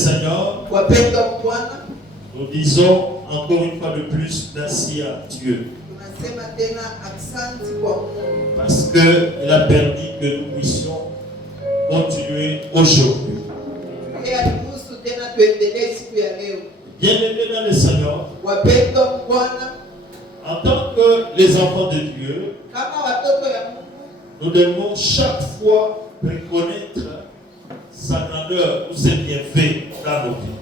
Seigneur, nous disons encore une fois de plus merci à Dieu. Parce qu'il a permis que nous puissions continuer aujourd'hui. Bien-aimés dans le Seigneur, en tant que les enfants de Dieu, nous devons chaque fois reconnaître sa grandeur ou ses bienfaits dans nos vies.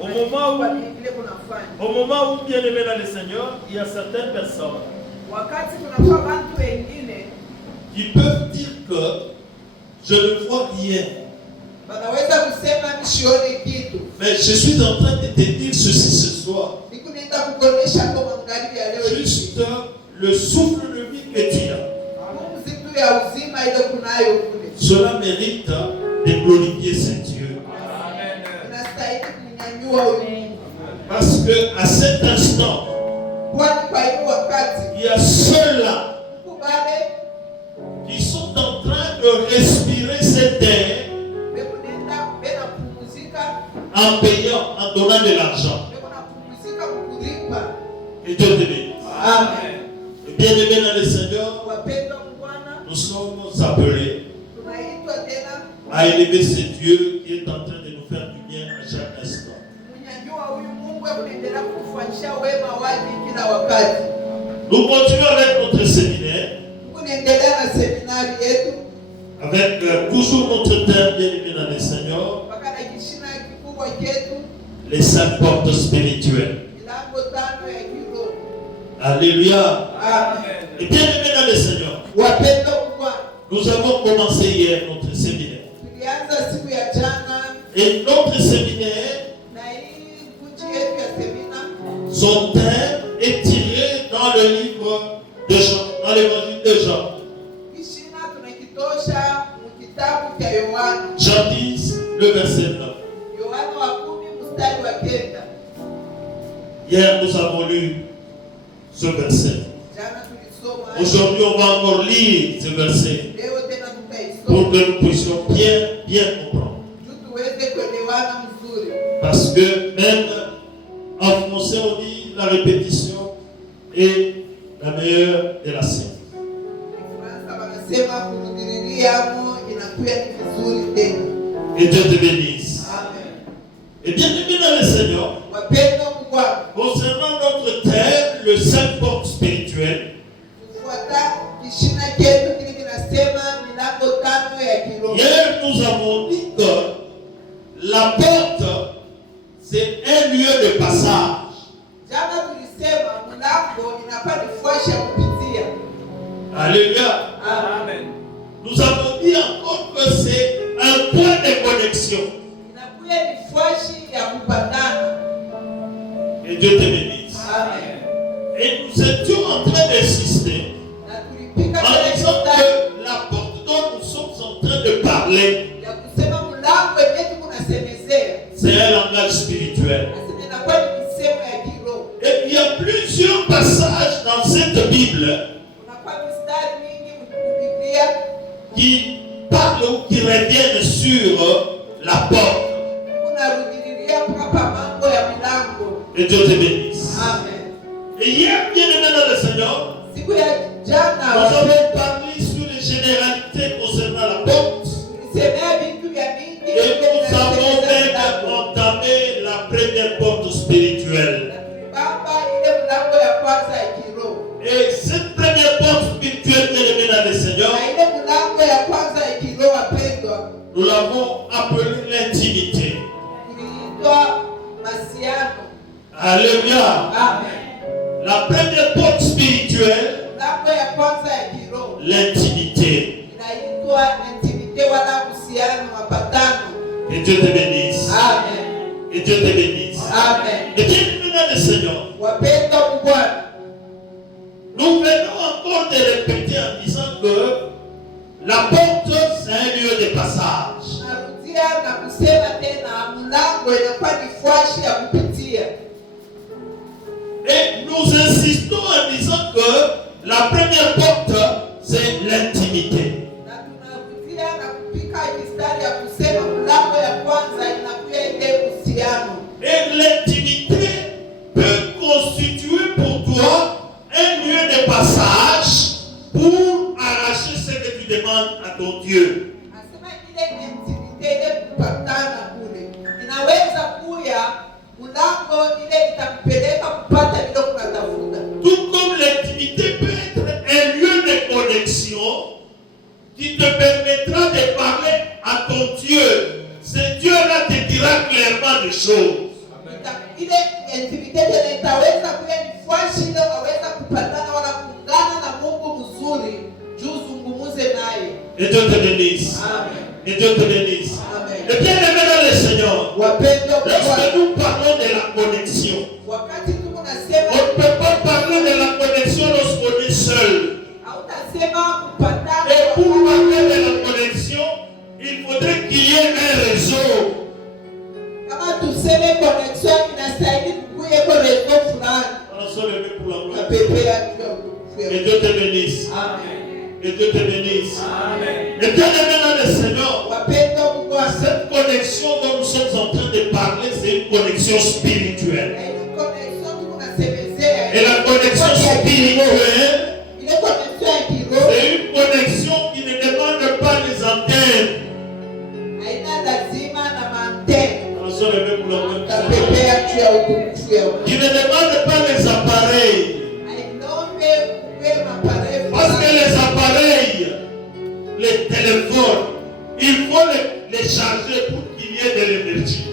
Au moment où, bien aimé dans le Seigneur, il y a certaines personnes qui peuvent dire que je ne vois rien. Mais je suis en train de te dire ceci ce soir. Juste le souffle de vie que tu as. Cela mérite de glorifier ce Dieu. Parce que à cet instant, il y a ceux-là qui sont en train de respirer cet air en payant, en donnant de l'argent. Et Dieu te bénisse. Amen. Et bien aimé dans le Seigneur, nous sommes appelés à élever ce Dieu qui est en train de nous faire du bien à chaque instant. Nous continuons avec notre séminaire, avec toujours notre thème bien aimé dans le Seigneur, les 5 portes spirituelles. Alléluia. Amen. Et bien aimé dans le Seigneur, nous avons commencé hier notre séminaire. Et notre séminaire, son thème est tiré dans le livre de Jean, dans l'évangile de Jean. Jean 10, le verset 9. Hier, nous avons lu ce verset. Aujourd'hui, on va encore lire ce verset pour que nous puissions bien comprendre. Parce que même en français, on dit la répétition est la meilleure de la science. Et Dieu te bénisse. Et bien aimé dans le Seigneur, concernant notre thème, le 5 portes spirituelles, hier nous avons dit que la porte, c'est un lieu de passage. Alléluia. Amen. Nous avons dit encore que c'est un point de connexion. Et Dieu te bénisse. Amen. Et nous étions en train d'insister en disant que la porte dont nous sommes en train de parler, c'est un langage spirituel. Et il y a plusieurs passages dans cette Bible qui parlent ou qui reviennent sur la porte. Et Dieu te bénisse. Amen. Et hier, bien aimé dans le Seigneur, nous avons parlé sur les généralités concernant la porte. Et nous avons même entamé la première porte spirituelle. Et cette première porte spirituelle, bien aimé dans le Seigneur, nous l'avons appelée l'intimité. Alléluia. Amen. La première porte spirituelle, l'intimité. Et Dieu te bénisse. Amen. Et Dieu te bénisse. Amen. Et bien aimé dans le Seigneur, nous venons encore de répéter en disant que la porte, c'est un lieu de passage. Et nous insistons en disant que la première porte, c'est l'intimité. Dieu. Tout comme l'intimité peut être un lieu de connexion qui te permettra de parler à ton Dieu. Ce Dieu-là te dira clairement des choses. Et Dieu te bénisse. Et Dieu te bénisse. Et bien aimé dans le Seigneur, lorsque nous parlons de la connexion, on ne peut pas parler de la connexion lorsqu'on est seul. Et pour parler de la connexion, il faudrait qu'il y ait un réseau. On se lever pour la gloire. Et Dieu te bénisse. Et Dieu te bénisse. Et bien aimé dans le Seigneur, cette connexion dont nous sommes en train de parler, c'est une connexion spirituelle. Et la connexion spirituelle, c'est une connexion qui ne demande pas les antennes. On se lever pour la gloire. Qui ne demande pas les appareils. Parce que les appareils, les téléphones, il faut les charger pour qu'il y ait de l'énergie.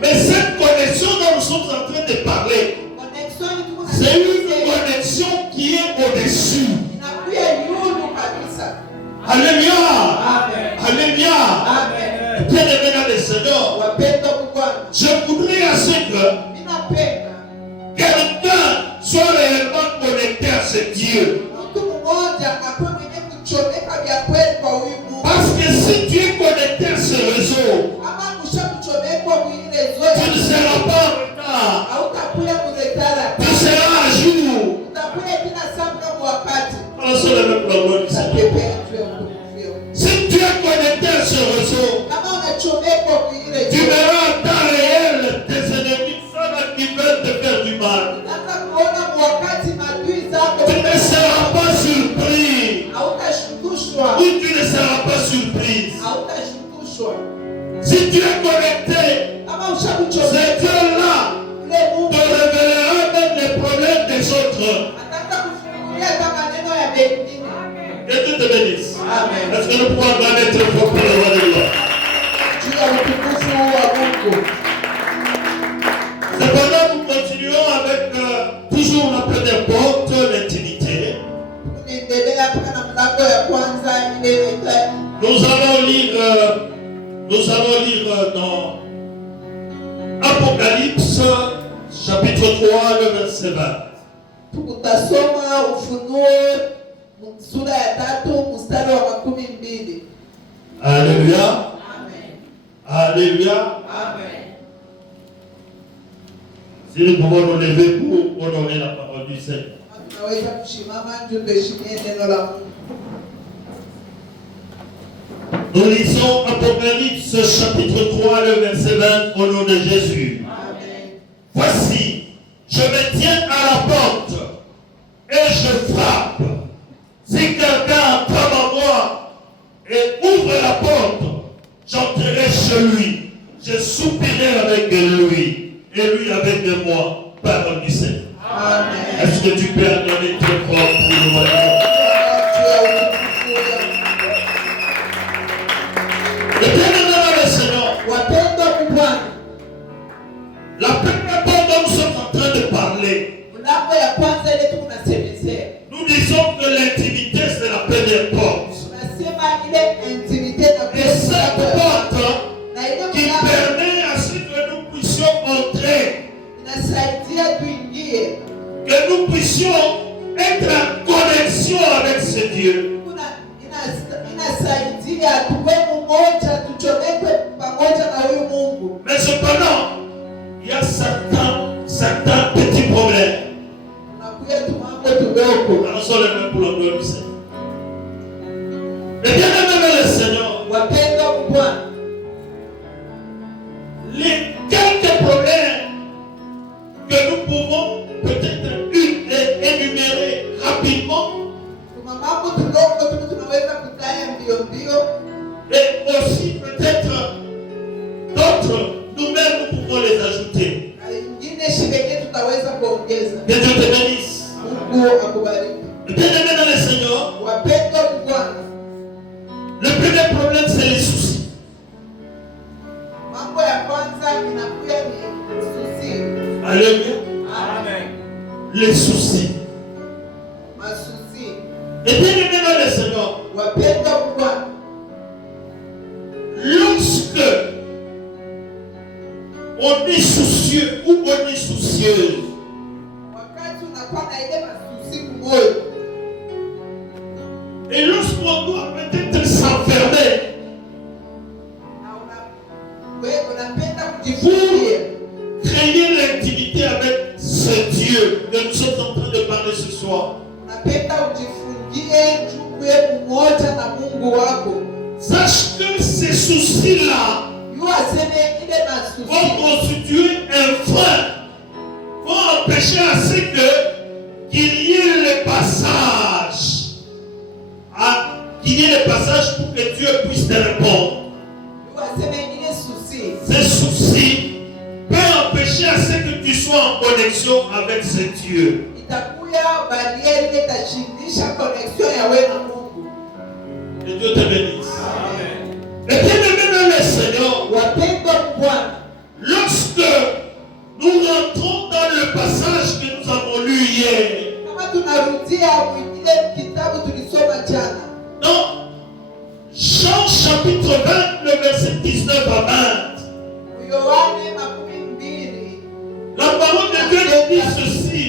Mais cette connexion dont nous sommes en train de parler, c'est une connexion qui est au-dessus. Alléluia. Alléluia. Bien aimé dans le Seigneur, je voudrais à ce que quelqu'un soit réellement connecté à ce Dieu. Parce que si tu es connecté à ce réseau, tu ne seras pas en retard. Tu seras à jour. On se lève pour la gloire du Seigneur. Si tu es connecté à ce réseau, tu verras en temps réel tes ennemis qui veulent te faire du mal. Tu ne seras pas surpris. Ou tu ne seras pas surprise. Si tu es connecté, ce Dieu-là te révélera même les problèmes des autres. Que Dieu te bénisse. Est-ce que nous pouvons acclamer très fort pour le roi de gloire? Cependant, nous continuons avec toujours la première porte, l'intimité. Nous allons lire dans Apocalypse chapitre 3, le verset 20. Alléluia. Alléluia. Si nous pouvons nous lever pour honorer la parole du Seigneur. Nous lisons Apocalypse chapitre 3, le verset 20 au nom de Jésus. Amen. Voici, je me tiens à la porte et je frappe. Si quelqu'un entend ma voix et ouvre la porte, j'entrerai chez lui. Je soupirerai avec lui et lui avec moi. Parole du Seigneur. Amen. Est-ce que tu peux acclamer très fort pour le royaume? Et bien maintenant, le Seigneur, la première porte dont nous sommes en train de parler, nous disons que l'intimité c'est la première porte. Et cette porte qui permet à ce que nous puissions entrer, que nous puissions être en connexion avec ce Dieu. Mais cependant, il y a certains petits problèmes. Alors, on le met pour la gloire du Seigneur. Mais bien aimé le Seigneur, les quelques problèmes que nous pouvons peut-être énumérer pouvons les ajouter. Que Dieu te bénisse. Bien-aimé dans le Seigneur, le premier problème, c'est les soucis. Alléluia. Amen. Les soucis. Et bien-aimé dans le Seigneur, lorsque on est soucieux ou on est soucieuse, et lorsqu'on doit peut-être s'enfermer pour créer l'intimité avec ce Dieu que nous sommes en train de parler ce soir, sache que ces soucis-là vont constituer un frein, vont empêcher à ce qu'il y ait le passage, pour que Dieu puisse te répondre. Ces soucis peuvent empêcher à ce que tu sois en connexion avec ce Dieu. Que Dieu te bénisse. Amen. Et bien-aimé dans le Seigneur, lorsque nous rentrons dans le passage que nous avons lu hier, dans Jean chapitre 20, le verset 19 à 20, la parole de Dieu nous dit ceci: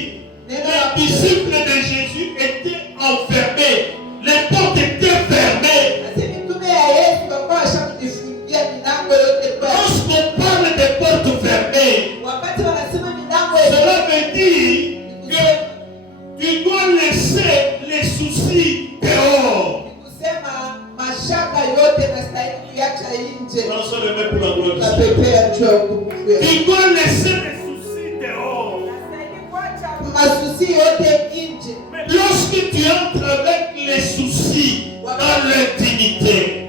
les disciples de Jésus étaient enfermés, les portes étaient fermées. Lorsqu'on parle des portes fermées, cela veut dire que tu dois laisser les soucis dehors. Lançons le main pour la gloire du Seigneur. Tu dois laisser les soucis dehors. Lorsque tu entres avec les soucis dans l'intimité,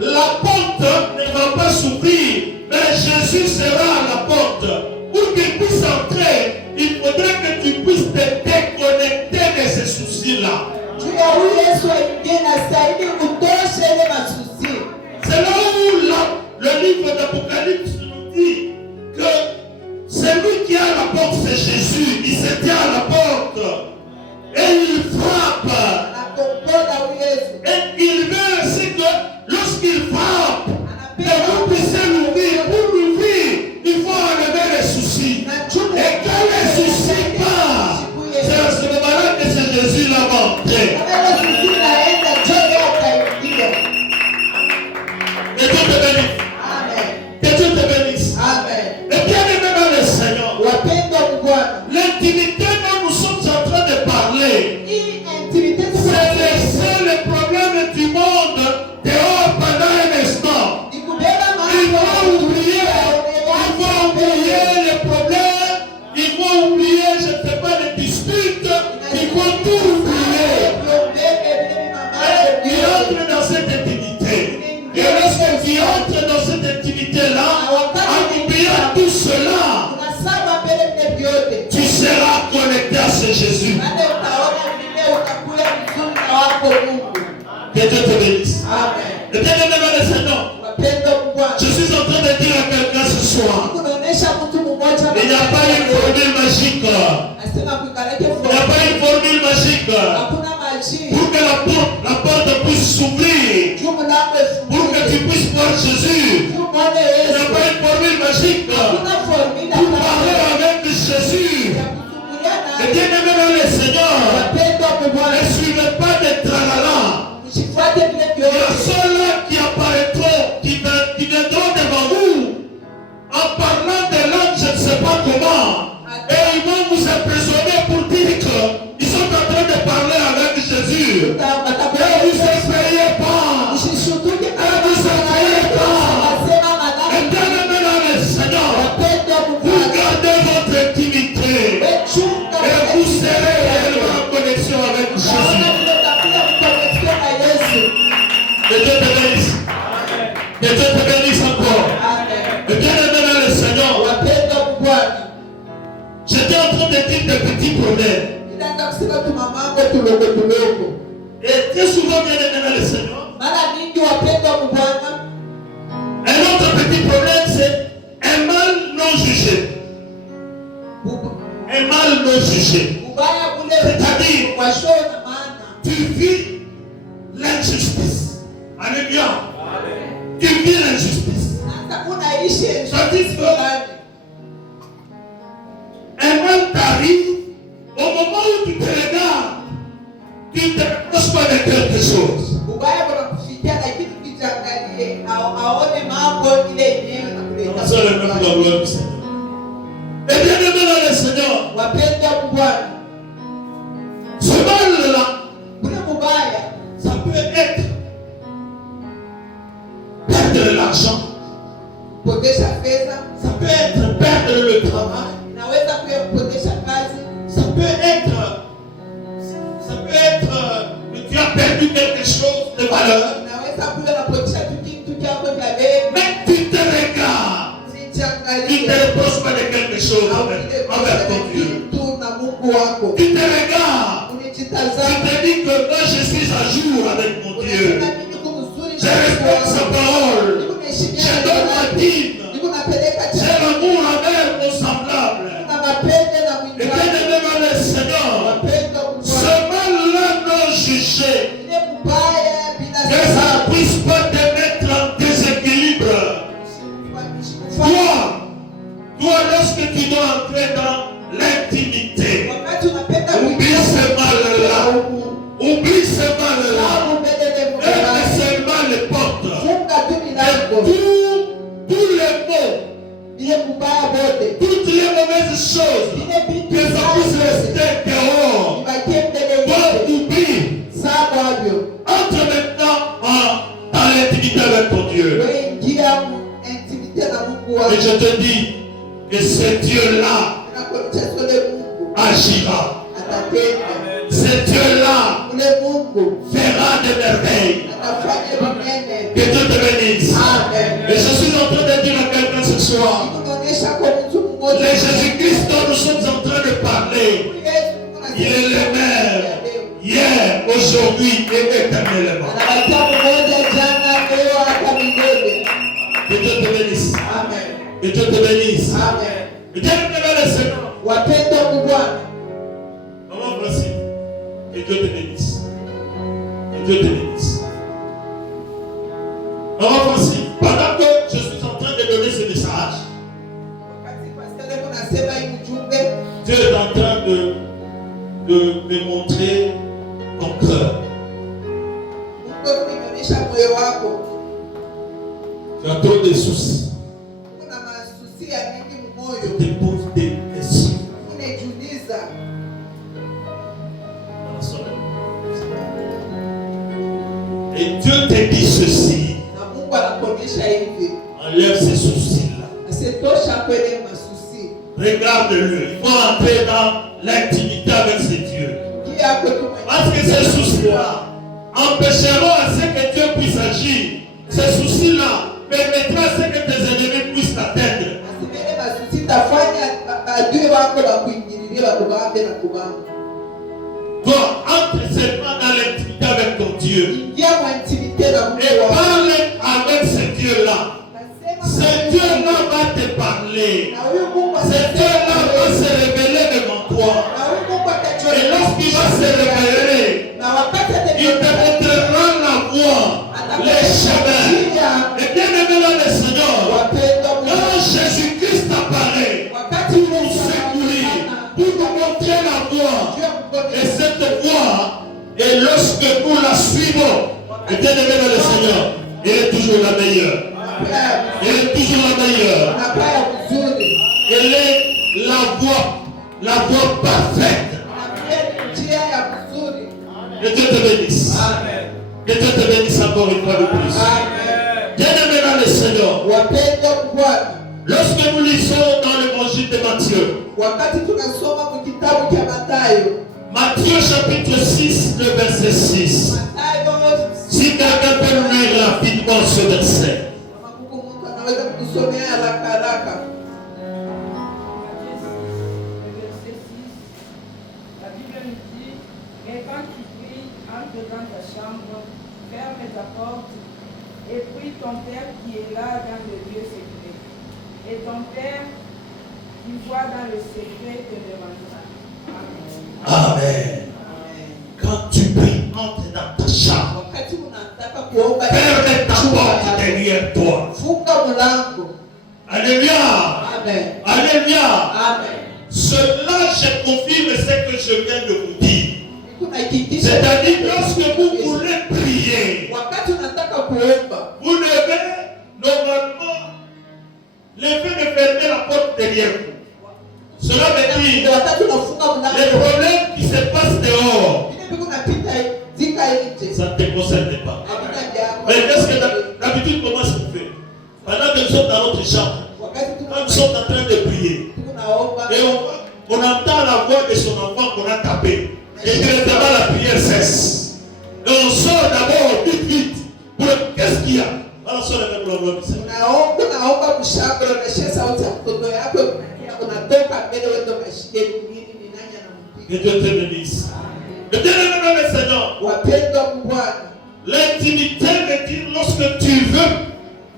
la porte ne va pas s'ouvrir, mais Jésus sera à la porte. Pour qu'il puisse entrer, il faudrait que tu puisses te déconnecter de ces soucis-là. C'est là où le livre d'Apocalypse nous dit que celui qui est à la porte, c'est Jésus. Il se tient à la porte et il frappe. Et il veut aussi que lorsqu'il frappe, que vous puissiez l'ouvrir. Pour l'ouvrir, il faut enlever les soucis. Et quand les soucis partent, c'est à ce moment-là que c'est Jésus là va entrer. Que Dieu te bénisse. Que Dieu te bénisse. Et bien aimé dans le Seigneur, l'intimité dont nous sommes en train de parler, c'est laisser les problèmes du monde dehors pendant un instant. Il faut oublier les problèmes, il faut oublier, je ne sais pas, les disputes, il faut tout oublier. Et il entre dans cette intimité. Et lorsque tu entres dans cette intimité-là, en oubliant tout cela, tu seras connecté à ce Jésus. Que Dieu te bénisse. Et bien aimé dans le Seigneur, je suis en train de dire à quelqu'un ce soir, il n'y a pas une formule magique. Il n'y a pas une formule magique pour que la porte puisse s'ouvrir, pour que tu puisses voir Jésus. Il n'y a pas une formule magique pour parler avec Jésus. Et bien aimé dans le Seigneur, ne suivez pas des tralala. Il y a ceux-là qui apparaîtront, qui viendront devant vous en parlant des langues, je ne sais pas comment. Et ils vont vous impressionner pour dire qu'ils sont en train de parler avec Jésus. Et vous ne effrayez pas. Et vous effrayez pas. Et bien aimé dans le Seigneur, vous gardez votre intimité. Et vous serez réellement en connexion avec Jésus. Que Dieu te bénisse. Que Dieu te bénisse. te dire des petits problèmes. Et très souvent, bien aimé dans le Seigneur, un autre petit problème, c'est un mal non jugé. Un mal non jugé. C'est-à-dire, tu vis l'injustice. Alléluia. Tu vis l'injustice. C'est-à-dire que un mal t'arrive au moment où tu te regardes, tu ne te reproches pas de quelque chose. Et bien aimé dans le Seignor, ce mal-là, ça peut être perdre l'argent, ça peut être perdre le travail, ça peut être que tu as perdu quelque chose de valeur, mais tu te regardes, tu ne te reproches pas de quelque chose envers ton Dieu. Tu te regardes, tu te dis que moi je suis à jour avec mon Dieu. Je respecte sa parole, je donne ma dîme, j'ai l'amour envers mon semblable. Et bien aimé dans le Seigneur, ce mal-là non jugé, que ça ne puisse pas te mettre en déséquilibre. Toi, lorsque tu dois entrer dans l'intimité, oublie ce mal-là. Oublie ce mal-là. Et seulement les portes. Tous les mots, toutes les mauvaises choses, que ça puisse rester dehors. Toi, oublie. Entre maintenant dans l'intimité avec ton Dieu. Et je te dis que ce Dieu-là agira. Ce Dieu-là fera des merveilles. Que Dieu te bénisse. Et je suis en train de dire à quelqu'un ce soir, le Jésus-Christ dont nous sommes en train de parler, il est le même hier, aujourd'hui et éternellement. Que Dieu te bénisse. Que Dieu te bénisse. Que Dieu te bénisse. Maman, voici. Que Dieu te bénisse. Que Dieu te bénisse. Maman, voici. Pendant que je suis en train de donner ce message, Dieu est en train de me montrer ton cœur. Tu as trop de soucis. Tu te poses des questions. Et Dieu te dit ceci. Enlève ces soucis-là. Regarde-le. Il faut entrer dans l'intimité avec ce Dieu. Parce que ces soucis-là empêcheront à ce que Dieu puisse agir. Ces soucis-là permettront à ce que tes ennemis puissent t'atteindre. Toi, entre seulement dans l'intimité avec ton Dieu. Et parle avec ce Dieu-là. Ce Dieu-là va te parler. Ce Dieu-là va se révéler devant toi. Et lorsqu'il va se révéler, il te montrera la voie, les chemins. Et bien aimé dans le Seigneur, quand Jésus-Christ apparaît pour nous secourir, pour nous montrer la voie, et cette voie, et lorsque nous la suivons, et bien aimé dans le Seigneur, elle est toujours la meilleure. Elle est toujours la meilleure. Elle est la voie parfaite. Que Dieu te bénisse. Que Dieu te bénisse encore une fois de plus. Bien-aimé dans le Seigneur, lorsque nous lisons dans l'évangile de Matthieu, Matthieu chapitre 6, le verset 6. Si quelqu'un peut nous lire rapidement ce verset. ton Père qui est là dans le lieu secret. Et ton Père qui voit dans le secret te demandera. Amen. Amen. Quand tu pries, entre dans ta chambre. Ferme ta porte derrière toi. Alléluia. Amen. Alléluia. Amen. Cela, je confirme ce que je viens de vous dire. C'est-à-dire, lorsque vous voulez prier, vous devez normalement lever de fermer la porte derrière vous. Cela veut dire les problèmes qui se passent dehors, ça ne te concerne pas. Mais qu'est-ce que d'habitude, comment est-ce qu'on fait? Pendant que nous sommes dans notre chambre, quand nous sommes en train de prier, et on entend la voix de son enfant qu'on a tapé, et directement la prière cesse. Et on sort d'abord vite, vite. Qu'est-ce qu'il y a? Alors, sort avec le gloire du Seigneur. Que Dieu te bénisse. Le bien-aimé dans le Seigneur, l'intimité veut dire lorsque tu veux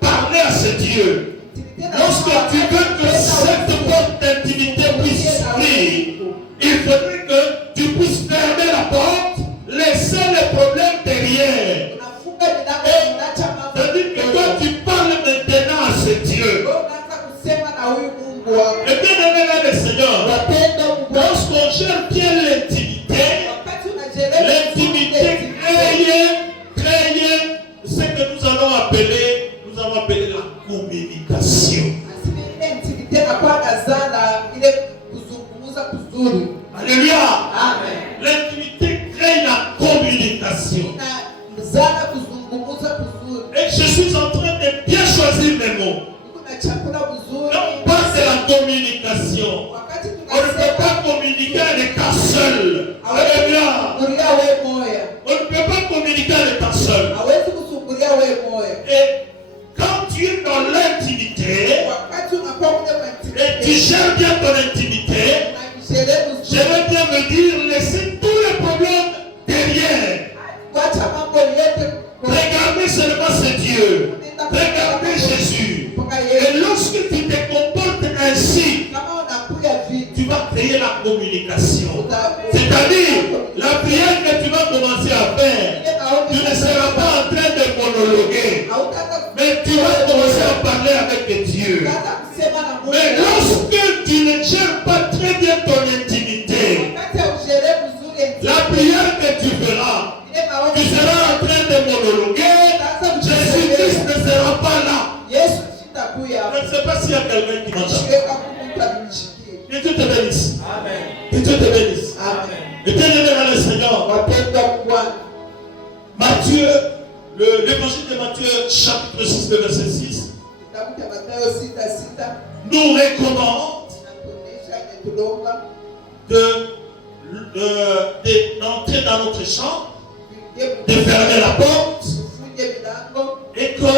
parler à ce Dieu, lorsque tu veux que cette porte d'intimité puisse s'ouvrir, il faudrait que tu puisses fermer la porte, laisser les problèmes derrière. C'est-à-dire que toi tu parles maintenant à ce Dieu. Et bien aimé dans le Seigneur, lorsqu'on gère bien l'intimité crée ce que nous allons appeler la communication. Alléluia. Amen. L'intimité crée la communication. Et je suis en train de bien choisir mes mots. Quand on parle de la communication, on ne peut pas communiquer à l'état seul. Alléluia. On ne peut pas communiquer à l'état seul. Et quand tu es dans l'intimité et tu gères bien ton intimité, je vais bien me dire, laissez tous les problèmes derrière. Regardez seulement ce Dieu. Regardez Jésus. Et lorsque tu te comportes ainsi, tu vas créer la communication. C'est-à-dire, la prière que tu vas commencer à faire, tu ne seras pas en train de monologuer, mais tu vas commencer à parler avec Dieu. Mais lorsque tu ne gères pas très bien ton intimité, la prière que tu feras, tu seras en train de monologuer, Jésus-Christ ne sera pas là. Je ne sais pas s'il y a quelqu'un qui m'entend. Que Dieu te bénisse. Amen. Que Dieu te bénisse. Amen. Et bien aimé dans le Seigneur, Matthieu, l'évangile de Matthieu, chapitre 6, le verset 6, nous recommande d'entrer dans notre chambre, de fermer la porte, et que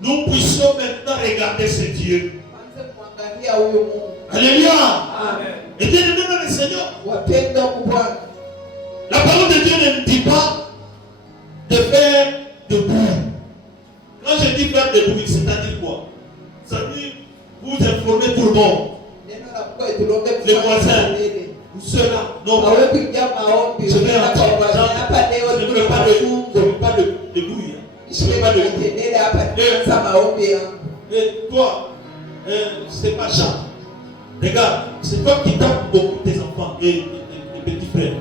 nous puissions maintenant regarder ce Dieu. Alléluia. Amen. Et bien aimé dans le Seigneur, la parole de Dieu ne dit pas de faire de bruit. Quand je dis faire de bruit, c'est-à-dire quoi? C'est-à-dire vous informer tout le monde, les voisins, ou ceux-là. Non, je ne veux pas de bruit. Je ne veux pas de bruit. Et toi, c'est pas Jean. Regarde, c'est toi qui tapes beaucoup tes enfants et tes petits frères.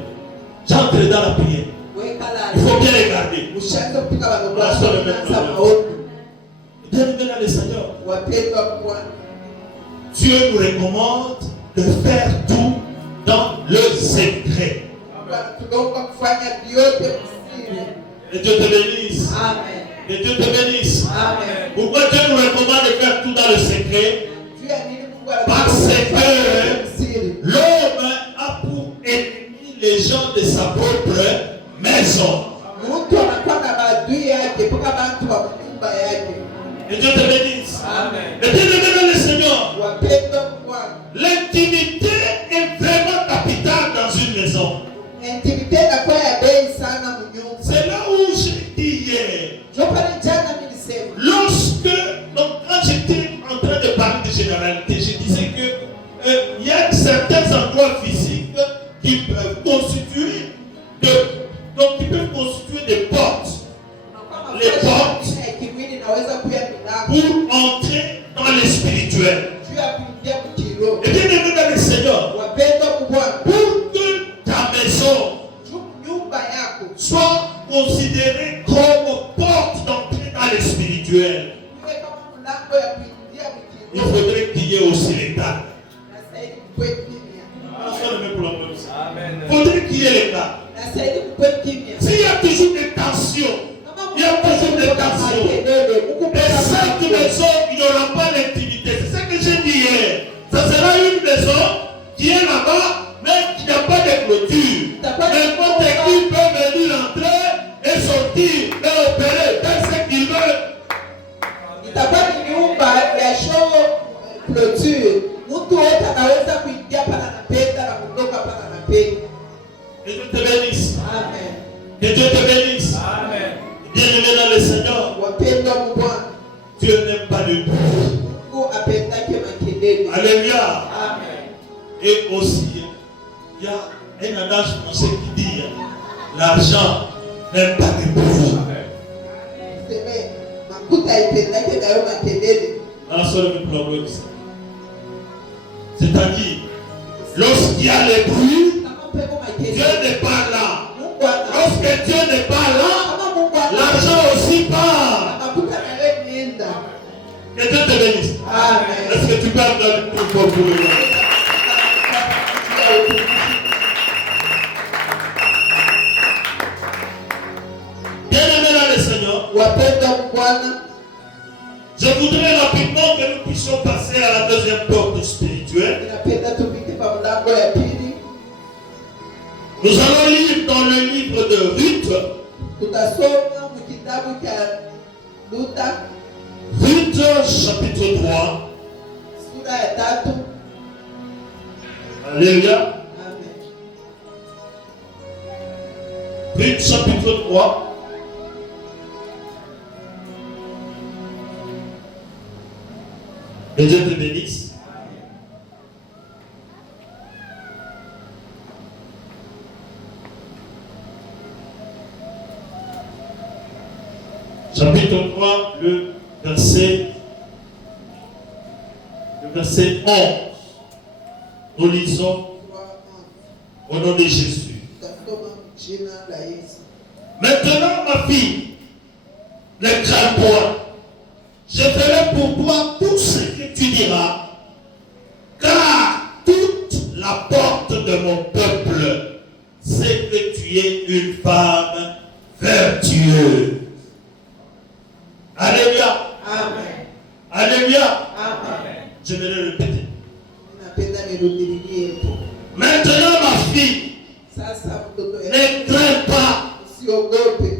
J'entre dans la prière. Il faut bien regarder. Bien aimé dans le Seigneur, Dieu nous recommande de faire tout dans le secret. Et Dieu te bénisse. Amen. Et Dieu te bénisse. Amen. Pourquoi Dieu nous recommande de faire tout dans le secret? Parce que l'homme a pour ennemi les gens de sa propre maison. Et Dieu te bénisse. Amen. Et Dieu te bénisse, le Seigneur. L'intimité est vraiment capitale dans une maison. C'est là où j'ai dit hier. L'homme entrer dans le spirituel. juu ya kuingia kiroho. Et bien aimé dans le Seigneur, Wapendwa kwa Bwana, pour que ta maison nyumba yako soit considérée comme porte d'entrée dans le spirituel, iwe kama mlango ya kuingia il kiroho. faudrait qu'il y ait aussi l'État. Nastahili kuwe kimya. Il faudrait qu'il y ait l'État. Nastahili kuwe kimya. S'il y a toujours des tensions, il y a toujours des tensions. Et cette maison, il n'y aura pas d'intimité. C'est ce que j'ai dit hier. Ça sera une maison qui est là-bas, mais qui n'a pas de clôture. N'importe qui peut venir entrer et sortir et opérer. C'est ce qu'il veut. Itakuwa ni nyumba ya show clôture. Mtu wote anaweza kuingia pana anapenda na kutoka pana anapenda. Que Dieu te bénisse. Amen. Que Dieu te bénisse. Amen. Bien-aimé dans le Seigneur, Wapendwa kwa Bwana, Dieu n'aime pas le bruit. Mungu apendake makelele. Alléluia. Amen. Et aussi, il y a un adage français qui dit l'argent n'aime pas le bruit. Seme makuta ipendake nayo makelele. C'est-à-dire, lorsqu'il y a le bruit, Kama pepo Dieu makelele. n'est pas là. Mungu ana. Lorsque Dieu n'est pas là, Kama Mungu ana. l'argent aussi part. Makuta nayo nienda. Que Dieu te bénisse. Amen. Est-ce que tu peux applaudir pour le Bien-aimé dans le Seigneur, Wapendwa kwa Bwana, je voudrais rapidement que nous puissions passer à la deuxième porte spirituelle. ninapenda tupite pa mlango ya pili. Nous allons lire dans le livre de Ruth, Tutasoma mu kitabu cha Luka Ruth chapitre 3. sura ya 3. Alléluia. Amen. Ruth chapitre 3. Que Dieu te bénisse. Chapitre 3, le verset 11. Nous lisons au nom de Jésus. Tutasoma jina la Yesu. Maintenant, ma fille, ne crains point. Je ferai pour toi tout ce que tu diras, car toute la porte de mon peuple, c'est que tu es une femme vertueuse. Alléluia. Amen. Alléluia. Amen. Je vais le répéter. Ninapenda nirudilie hapo. Maintenant, ma fille, Sasa mtoto ne yangu, crains pas. usiogope.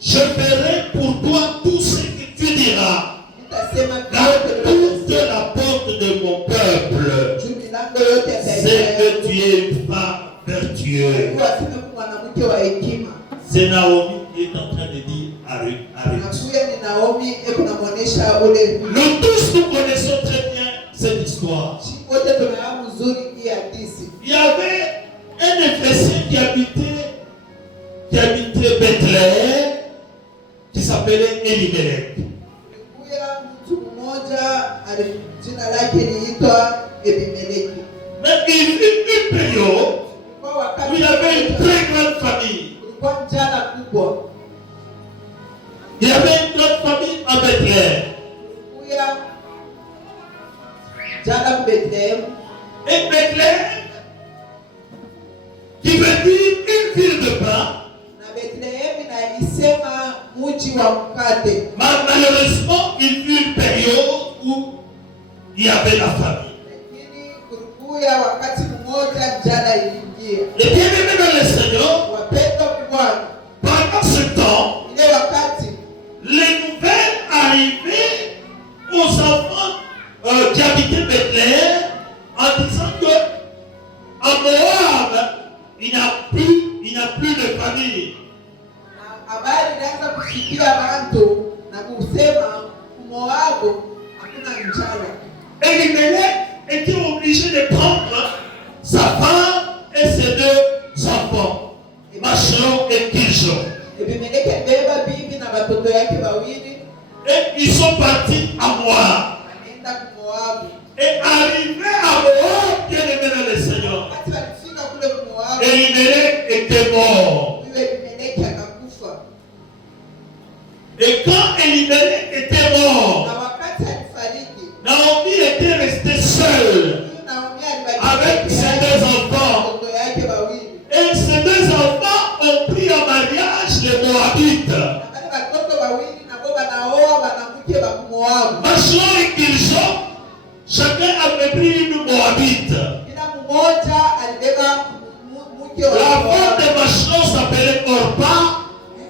Je ferai pour toi tout ce que tu diras. Nitasema Car vyote toute nitakavyo. la porte de mon peuple, Juu milango yote ya c'est taifa que tu yangu. es une femme vertueuse. Mungu aseme kwa mwanamke wa hekima. C'est Naomi qui est en train de dire à Ruth. Nakuya ni Naomi, kunamwonyesha ule. Nous tous, nous connaissons très bien cette histoire. Sisi wote tunafahamu nzuri hii hadithi. Il y avait un Éphésien qui habitait Bethléem, qui s'appelait Elimelech. Kulikuya mtu mmoja jina lake liitwa Elimeleki. Mais il vit une période Kwa où wakati il avait une très grande famille. kulikuwa mjana kubwa. Il y avait une grande famille à Bethléem. Kulikuya mjana ku Bethlehem. Et Bethléem, qui veut dire une ville de pain, Na Bethlehem inaisema mji wa mkate. malheureusement, il fut une période où il y avait la famine. Lakini kulikuya wakati mmoja mjana iliingia. Les bien-aimés dans le Seigneur, Wapendwa kwa Bwana, pendant ce temps, ile wakati les nouvelles arrivaient aux enfants qui habitaient Bethléem en disant que à Moab, il n'y a plus de famille. na habari inaanza kufikia watu na kusema Moabu hakuna njala. Elimelech était obligé de prendre sa femme et ses deux enfants, Machlon et Kilshon. Ebimeleki beba bibi na watoto yake wawili. Et ils sont partis parti à Moab. Et arrivé à Moab, bien aimé dans le Seigneur, Elimelech était mort. Et quand Elimelech était mort, Naomi était restée seule avec ses deux enfants. Et ces deux enfants ont pris en mariage les Moabites. Machlon et Kilshon, chacun avait pris une Moabite. La femme de Machlon s'appelait Orpa.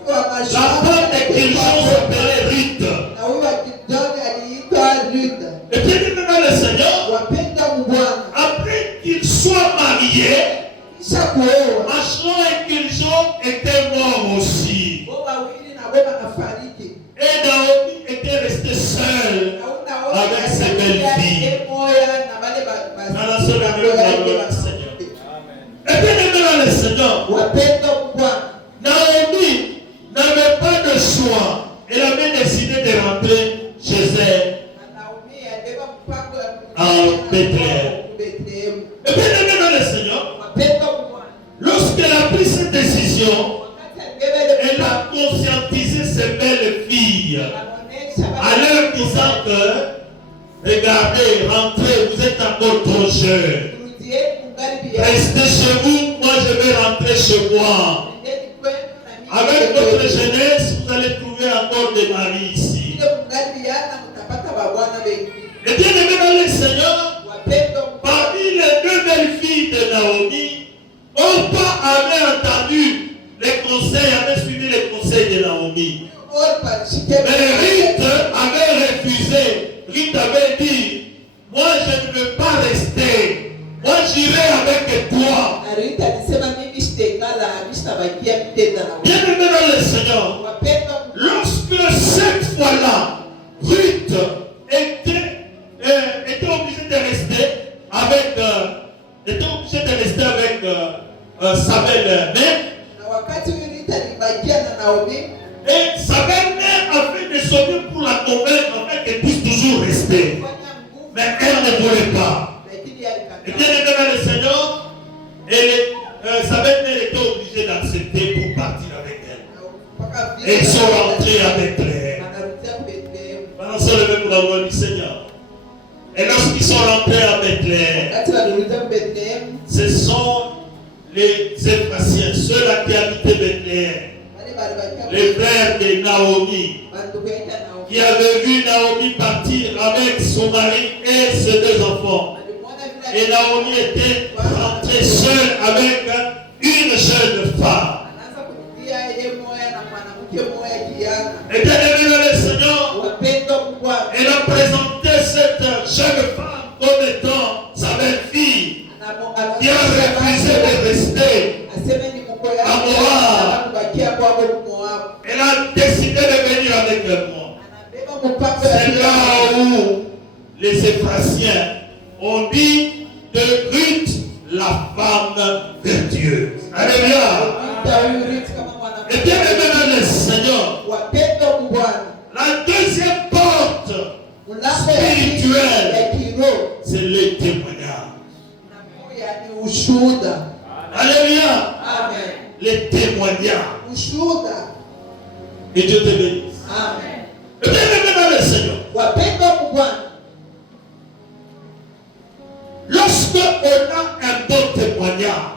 La femme de Kilshon s'appelait Ruth. Et bien aimé dans le Seigneur, après qu'ils soient mariés, Machlon et Kilshon étaient morts aussi. Et Naomi était restée seule avec ses belles-filles. Dans la seule amour du Seigneur. Et bien aimé dans le Seigneur, Naomi n'avait pas de choix. Elle avait décidé de rentrer chez elle en Bethléem. Et bien aimé dans le Seigneur, lorsqu'elle a pris cette décision, elle a conscientisé ses belles filles en leur disant que, regardez, rentrez, vous êtes encore trop jeunes. Restez chez vous, moi je vais rentrer chez moi. Avec votre jeunesse, vous allez trouver encore des maris ici. Et bien aimé dans le Seigneur, parmi les deux belles filles de Naomi, Orpa avait entendu les conseils, avait suivi les conseils de Naomi. Mais Ruth avait refusé. Ruth avait dit, moi je ne veux pas rester. Moi j'irai avec toi. Bien aimé dans le Seigneur, lorsque cette fois-là, Ruth était obligée de rester avec sa belle-mère. Et sa belle-mère a fait des sommeils pour la convaincre afin qu'elle puisse toujours rester. Mais elle ne voulait pas. Et bien aimé dans le Seigneur, sa belle-mère était obligée d'accepter pour partir avec elle. Et ils sont rentrés à Bethléem. Pendant ce levé pour la gloire du Seigneur. Et lorsqu'ils sont rentrés à Bethléem, ce sont les Éphrasiens, ceux-là qui habitaient Bethléem, les frères de Naomi, qui avaient vu Naomi partir avec son mari et ses deux enfants. Et Naomi était rentrée seule avec une jeune femme. Et bien aimé dans le Seigneur, elle a présenté cette jeune femme comme étant sa belle-fille, qui a refusé de rester à Moab. Elle a décidé de venir avec moi. C'est là où les Éphrasiens ont dit de Ruth la femme vertueuse. Alléluia. Et bien aimé dans le Seigneur, la deuxième porte spirituelle, c'est le témoignage. Alléluia. Les témoignages. Et Dieu te bénisse. Et bien aimé dans le Seigneur, lorsque on a un bon témoignage,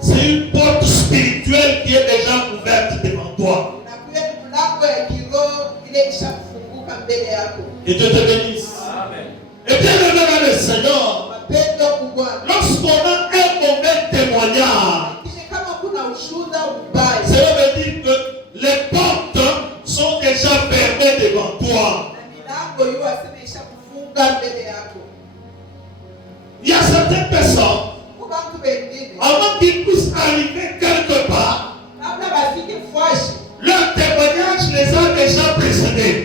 c'est une porte spirituelle qui est déjà ouverte devant toi. Et Dieu te bénisse. Et bien aimé dans le Seigneur, lorsqu'on a un mauvais témoignage, cela veut dire que les portes sont déjà fermées devant toi. Il y a certaines personnes, avant qu'ils puissent arriver quelque part, leur témoignage les a déjà précédés.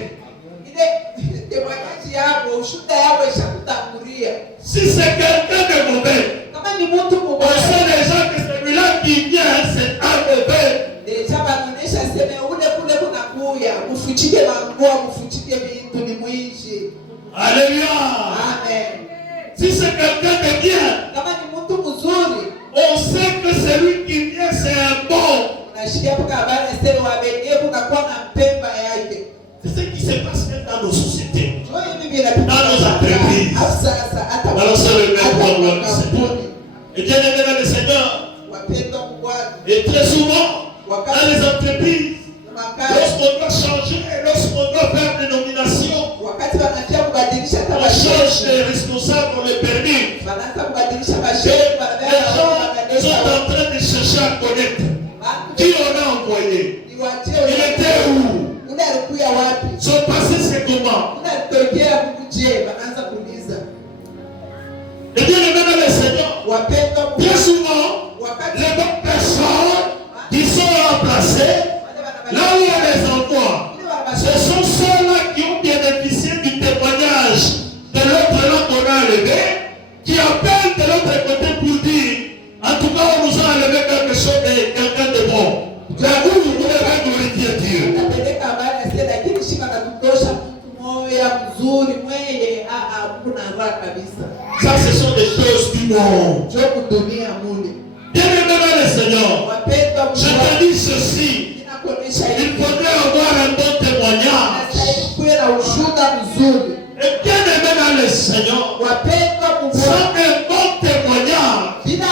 Si c'est quelqu'un de mauvais, on sait déjà que celui-là qui vient, c'est un mauvais. Mushike manguo mufuchike vitu ni mwishi. Alléluia. Amen. Si c'est quelqu'un de bien, Kama ni mtu mzuri, on sait que celui qui vient c'est un bon. unashikia paka habari sema wabenyevu na kuwa na mpemba yake. C'est ce qui se passe dans nos sociétés. Kwa hiyo mimi napenda Dans nos entreprises. sasa hata Balancez le main pour gloire du kampuni. Seigneur. Et bien aimé dans le Seigneur, Wapendwa kwa Bwana, et très souvent, dans les entreprises, makazi lorsqu'on doit changer et lorsqu'on doit faire des nominations, wakati wanataka kubadilisha on hata change les responsables, on les permet. wanaanza kubadilisha Et mashehe les gens sont en train de chercher à connaître qui on a envoyé. ni wacheo Il était où? ule alikuya wapi, Son passé c'est comment? ule alitokea kuje, wanaanza kuuliza. Et bien aimé dans le Seigneur, Wapendwa kwa bien souvent, wakati les bonnes personnes qui sont remplacées, là où on les envoie, ce sont ceux-là qui ont bénéficié du témoignage de l'autre là qu'on a enlevé, qui appellent de l'autre côté pour dire, en tout cas on nous a enlevé quelque chose de quelqu'un de bon. Là où vous devez glorifier Dieu. napeleka habari asije, lakini shika katutosha mtu moya mzuri mwenye kuna raha kabisa. Ça ce sont des choses du monde. Njoo kutumia mule. Bien-aimé dans le Seigneur, Wapendwa je kwa te dis ceci, ninakuonesha il hivi. faudrait avoir un bon témoignage. Nastahili kuwe na ushuhuda mzuri. Et bien-aimé dans le Seigneur, Wapendwa kwa sans un bon témoignage, bila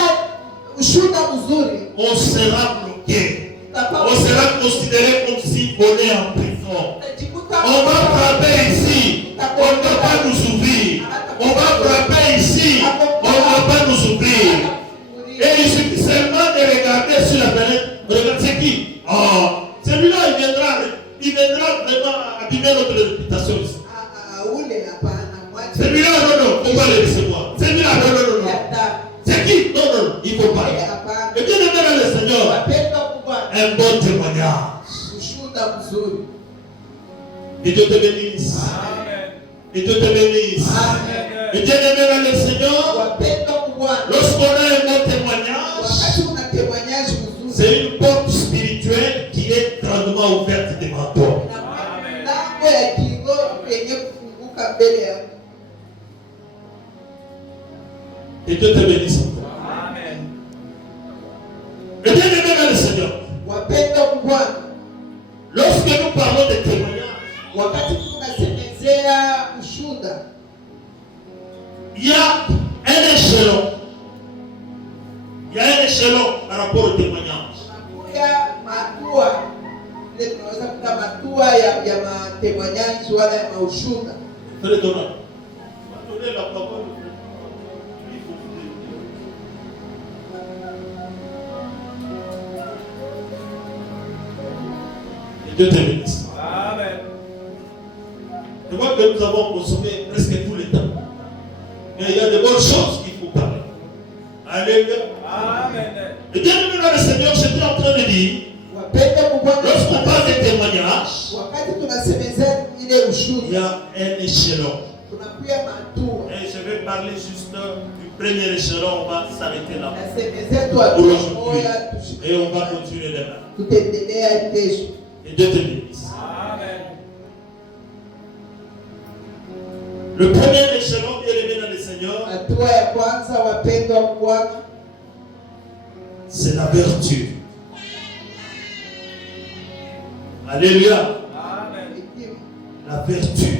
ushuhuda mzuri on sera bloqué. On sera considéré comme si on est en prison. On va frapper ici, on ne va pas nous ouvrir. On va frapper ici, on ne va pas nous ouvrir. Et il suffit seulement de regarder sur la fenêtre. Regarde, c'est qui? Oh, celui-là, il viendra vraiment abîmer notre réputation ici. Celui-là, non, on va le recevoir. Celui-là, non. C'est qui? Non, il ne faut pas. Et bien aimé dans le Seigneur, un bon témoignage. Et Dieu te bénisse. Et Dieu te bénisse. Et bien aimé dans le Seigneur, lorsqu'on a un bon témoignage, c'est une porte spirituelle qui est grandement ouverte devant toi. Et Dieu te bénisse. Et bien aimé dans le Seigneur, lorsque nous parlons de témoignage, il y a un échelon. Il y a un échelon par rapport au témoignage. Frère Donald, on va donner la parole. Et Dieu te bénisse. Amen. Je vois que nous avons consommé presque tout le temps. Mais il y a de bonnes choses qu'il faut parler. Alléluia. Amen. Et bien aimé dans le Seigneur, j'étais en train de dire, lorsqu'on parle de témoignage, il y a un échelon. Et je vais parler juste du premier échelon, on va s'arrêter là pour aujourd'hui. Et on va continuer demain. Et Dieu te bénisse. Amen. Le premier échelon, bien aimé dans le Seigneur, c'est la vertu. Alléluia. Amen. La vertu.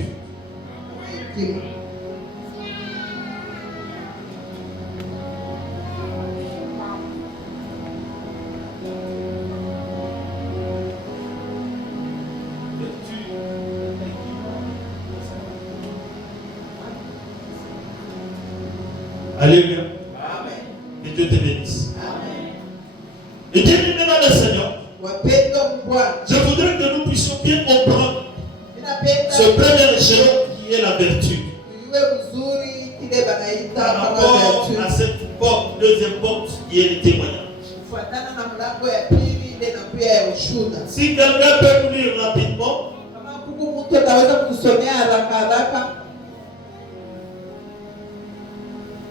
Alléluia. Amen. Et Dieu te bénisse. Et bien aimé dans le Seigneur, je voudrais que nous puissions bien comprendre ce premier échelon qui est la vertu. Par rapport à cette porte, deuxième porte qui est le témoignage. Si quelqu'un peut nous lire rapidement,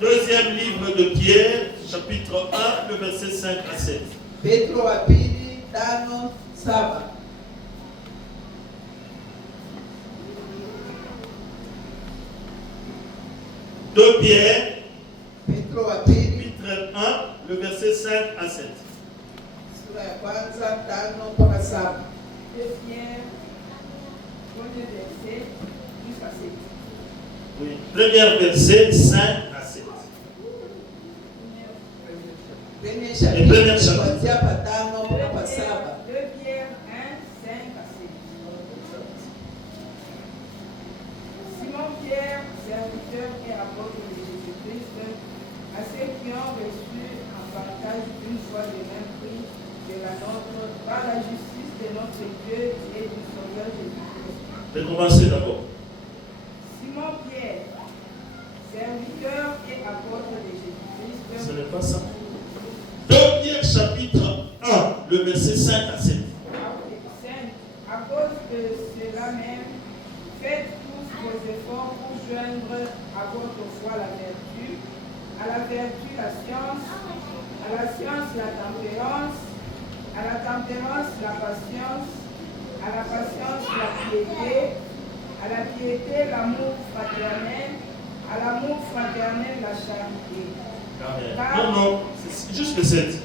deuxième livre de Pierre, chapitre 1, le verset 5 à 7. Petro wa pili 5:7. 2 Pierre, Petro wa pili chapitre 1, le verset 5 à 7. sura ya kwanza 5 mpaka 7. 2 Pierre, premier verset, jusqu'à 7. Oui. Premier verset 5 à 7. Premier Premier chapitre chapitre. kuanzia pa 5 mpaka pa 7. 2 Pierre 1, 5 à 7. Simon Pierre, serviteur et apôtre de Jésus-Christ, à ceux qui ont reçu en partage une fois le même prix que la nôtre par la justice de notre Dieu et du Sauveur Jésus-Christ. Je vais commencer d'abord. Simon Pierre, serviteur et apôtre de Jésus-Christ, Ce n'est pas ça. 2 Pierre chapitre 1, le verset 5 à 7. à cause de cela même, faites tous vos efforts pour joindre à votre foi la vertu, à la vertu la science, à la science la tempérance, à la tempérance la patience, à la patience la piété, à la piété l'amour fraternel, à l'amour fraternel la charité. Non, non, c'est juste le 7.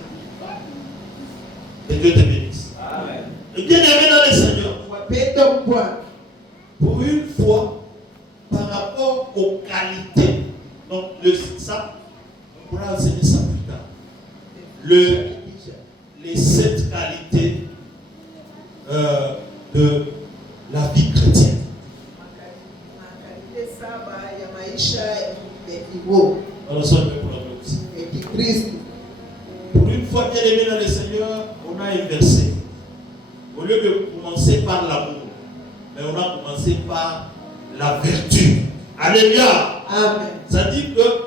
Et Dieu te bénisse. Amen. Et bien aimé dans le Seigneur, Wapendwa Bwana, pour une fois, par rapport aux qualités, donc ça, on pourra enseigner ça plus tard. Les 7 qualités de la vie chrétienne. makalite 7 ya maisha ya kiroho Alors, ça, je vais prendre aussi. ya Kikristo. Pour une fois, bien aimé dans le Seigneur, on a inversé. Au lieu de commencer par l'amour, mais on a commencé par la vertu. Alléluia. Amen. Ça dit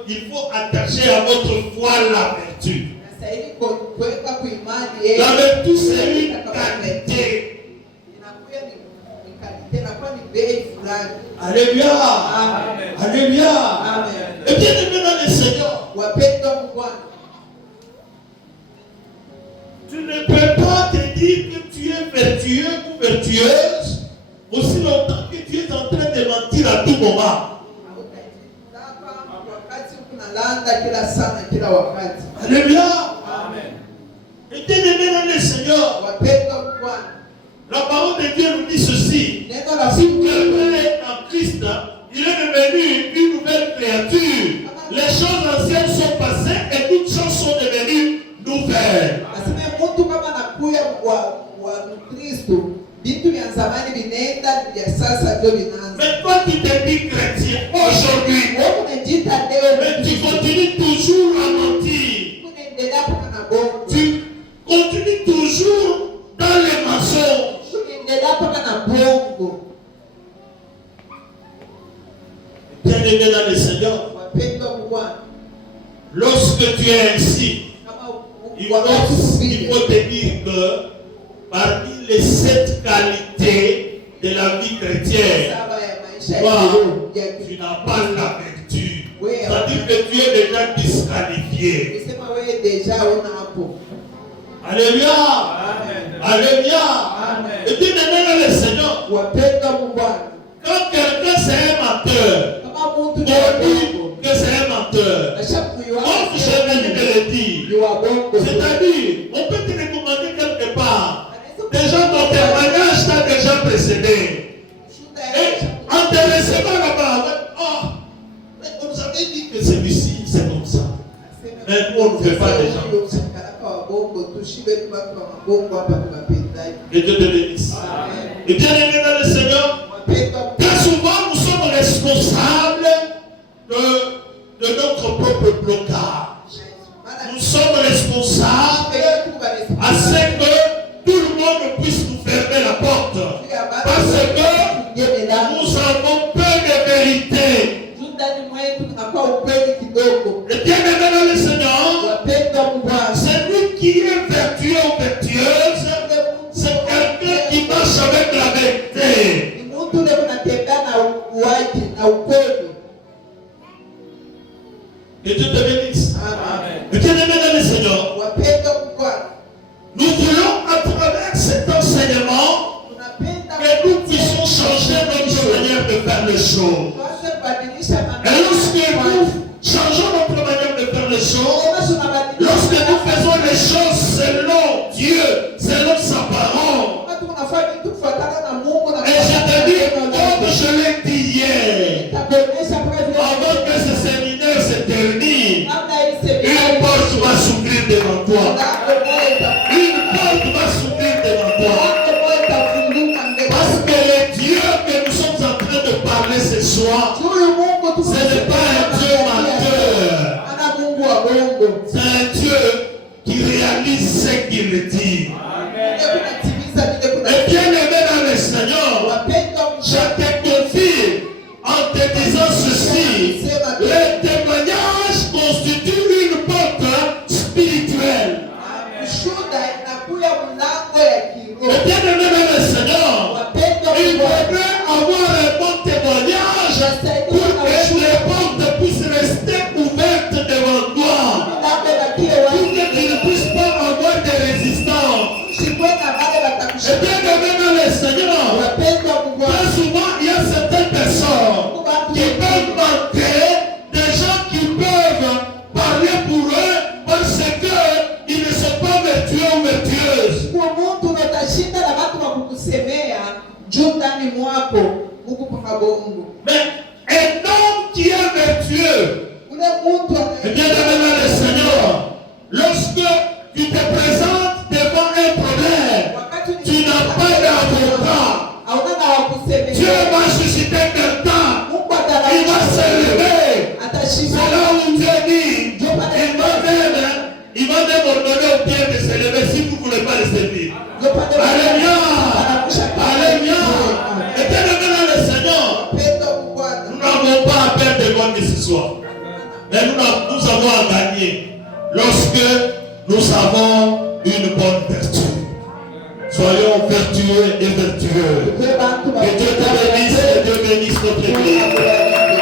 qu'il faut attacher à votre foi la vertu. Nastahili kuweka kuimani La vertu, c'est yeye. une qualité. Inakuwa ni kalite, inakuwa ni bei fulani. Alléluia. Amen. Alléluia. Amen. Et bien aimé dans le Seigneur, Wapendwa Bwana, tu ne peux pas te dire que tu es vertueux ou vertueuse aussi longtemps que tu es en train de mentir à tout moment. hapa wakati kunalanda kila sana kila wakati. Alléluia. Amen. Et bien aimé dans le Seigneur, Wapendwa Bwana, la parole de Dieu nous dit ceci. neno la Si Mungu quelqu'un est en Christ, il est devenu une nouvelle créature. Les choses anciennes sont passées et toutes choses sont devenues nouvelles. aseme mtu kama anakuya wa Kristo, vitu vya zamani vinaenda, vya sasa ndio vinaanza. Mais toi qui te dis chrétien aujourd'hui, Wewe unajiita leo mais tu continues toujours à mentir. unaendelea kuwa na bongo, Tu continues toujours dans les mensonges. unaendelea kuwa na bongo. Bien aimé dans le Seigneur, Wapendwa Bwana, lorsque tu es ainsi, kama il wakati faut te dire que parmi les 7 qualités de la vie chrétienne, saba ya maisha ya toi, kiroho ya tu n'as pas la vertu. Oui, C'est-à-dire que tu es déjà disqualifié. Nisema wewe deja una hapo. Alléluia. Amen. Alléluia. Amen. Et puis maintenant, le Seigneur, Wapendwa Bwana, quand quelqu'un c'est un menteur, kama mtu on ni dit wabongo, que c'est un menteur. nashakuiwa Comme je viens de le dire, ni wabongo. c'est-à-dire, on peut te recommander quelque part. Déjà, ton témoignage t'a déjà précédé. Et en te recevant là-bas, oh, mais on nous avait dit que celui-ci, c'est comme ça. Mais nous, on ne fait pas des gens comme ça. Que Dieu te bénisse. Et bien aimé dans le Seigneur, très souvent nous sommes responsables de notre propre blocage. Nous sommes responsables à ce que tout le monde puisse nous fermer la porte. Parce que nous avons peu de vérité. Et bien aimé dans le Seigneur, celui qui est vertueux ou vertueuse, c'est quelqu'un qui marche avec la vérité. Que Dieu te bénisse. Amen. Et bien aimé dans le Seigneur, nous voulons à travers cet enseignement que nous puissions changer notre manière de faire les choses. Et lorsque vous choses, lorsque nous faisons les choses selon Dieu, selon sa parole, et je te dis, comme je l'ai dit hier, avant que ce séminaire se termine, une porte va s'ouvrir devant toi. Une porte va s'ouvrir devant toi. Parce que le Dieu que nous sommes en train de parler ce soir, ce n'est pas un Dieu menteur. C'est un Dieu qui réalise ce qu'il dit. Et bien aimé dans le Seigneur, je te confie en te disant ceci: le témoignage constitue une porte spirituelle. Et bien aimé dans le Seigneur, il faudrait avoir un bon témoignage pour que les portes puissent rester ouvertes devant toi, pour que tu ne puisses pas avoir de résistance. Et bien aimé dans le Seigneur, très souvent il y a certaines personnes qui peuvent manquer, des gens qui peuvent parler pour eux parce qu'ils ne sont pas vertueux ou vertueuses. Mais un homme qui est vertueux, et bien aimé dans le Seigneur, lorsque tu te présentes devant un problème, tu n'as pas d'avocat. Dieu va susciter quelqu'un, il va se lever. C'est là où Dieu dit, il va même ordonner au Pierre de se lever si vous ne voulez pas le servir. Alléluia. Alléluia. Et bien aimé dans le Seigneur, nous n'avons pas à perdre de loin ce soir. Mais nous avons à gagner lorsque nous avons une bonne vertu. Soyons vertueux et vertueux. Que Dieu te bénisse et Dieu bénisse notre Église.